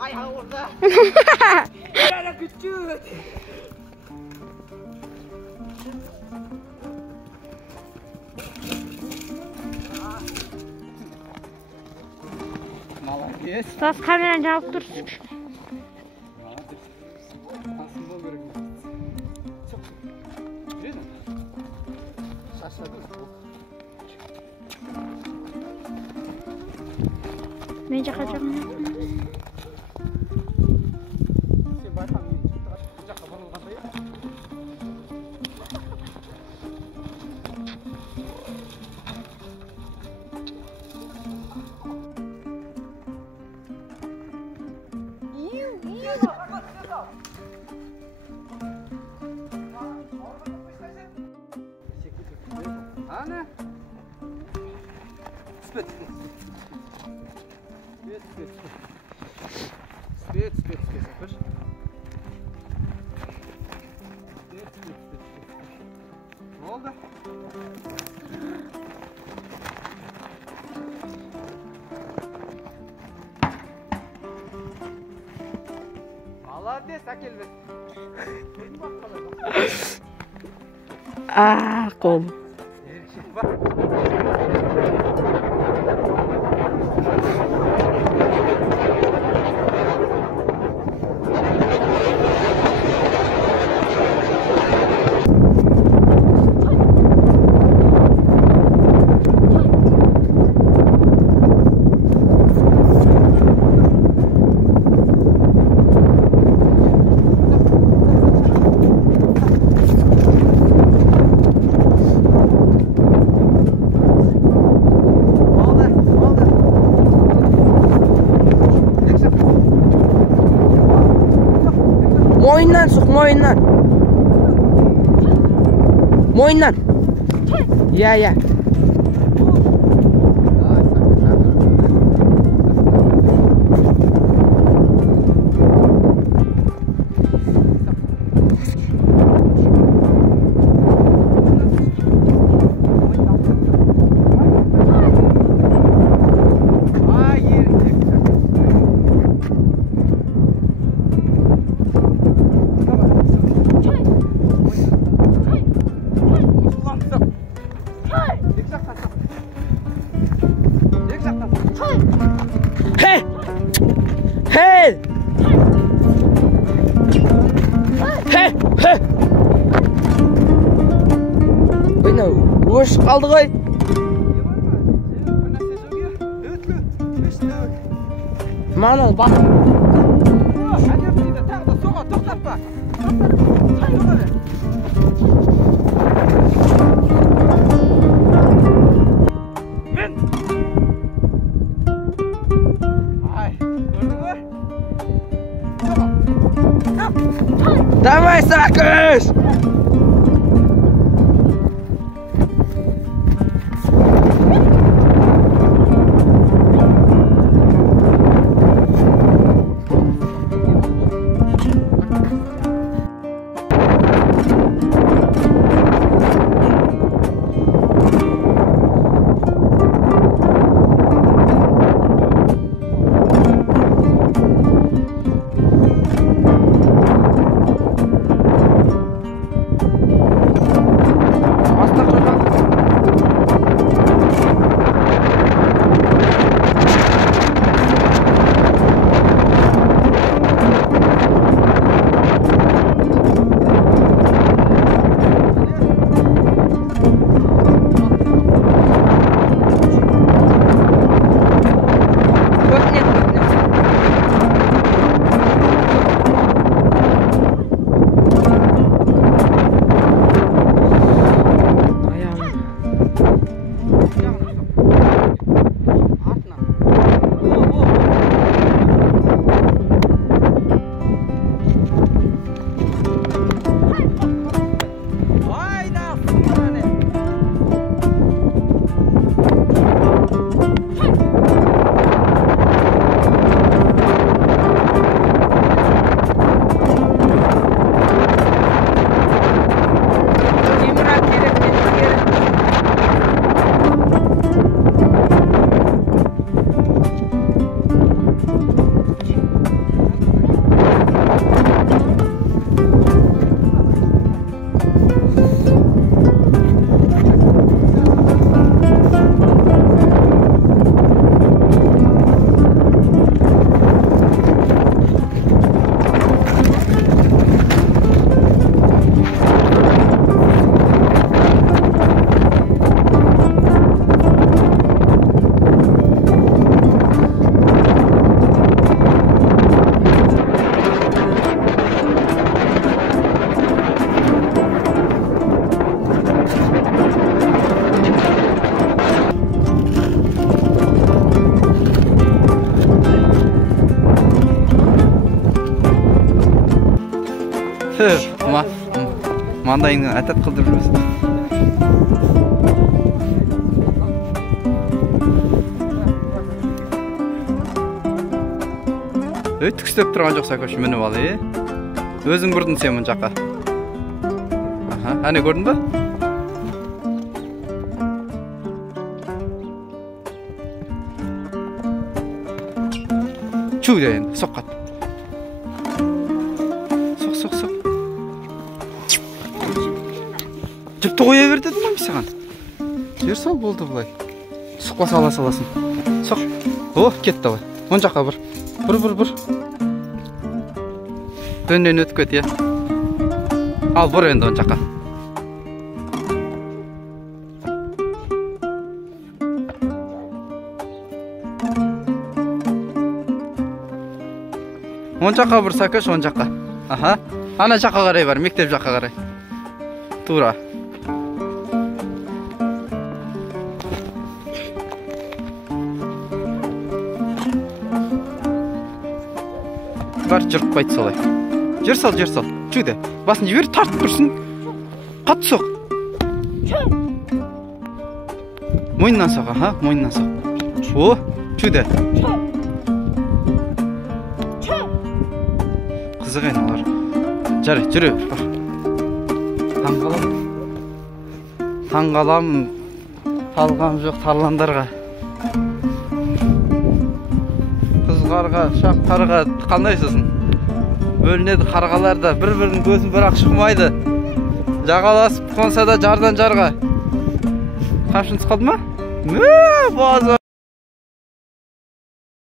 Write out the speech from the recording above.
Ayağım orada. Böyle küçük. Молодец. Stas kamerani jaup tursun. Молодец. Asıl bol görünüyor. Çok. Görüyor musun? Şaşladın. Men jakacağım. Sen bayram yiyince sıcak kapalı olganda ya. Ana. Spet. Spet, yapış. Ne oldu? Молодец, Акелбек. Qol. Moyundan sık, moyundan. Moyundan. Ya. Hey! Oyna, boş kaldı koy. Mana bak. Давай, Сакыш! маңдайыңнан атат қылдырып жүрмесін. Түкістеп тұрған жоқ Сакош, мініп ал, өзің бұрдың сен мұн жаққа. Әне көрдің ба? Чу де енді, соққат. Соқ. Жіпті қоя бер дедім ма саған? Жер сал болды бұлай. Сұқпа саласын. Соқ. О, кетті ғой. Оң жаққа бір. Бұр. Дөннен өтіп кет, е. Ал, бұр енді оң жаққа. Оң жаққа бұр, Сакош, оң жаққа. Аха. Ана жаққа қарай бар, мектеп жаққа қарай. Тура. Бар, жүріп қайты солай. Жер сал. Чуде. Басын жібер, тартып тұрсын. Қатты соқ. Мойнынан соқ, аха, мойнынан соқ. О, чуде. Қызық айналар. Жарай, жүрі. Таңғалам. Талғам жоқ тарландарға. Қызғарға, шаққарға қандайсызын? Бөлінеді қарғаларда, бір-бірінің көзін бірақ шықмайды. Жағаласып қонса да жардан жарға. Қамшыныз қалды ма? База!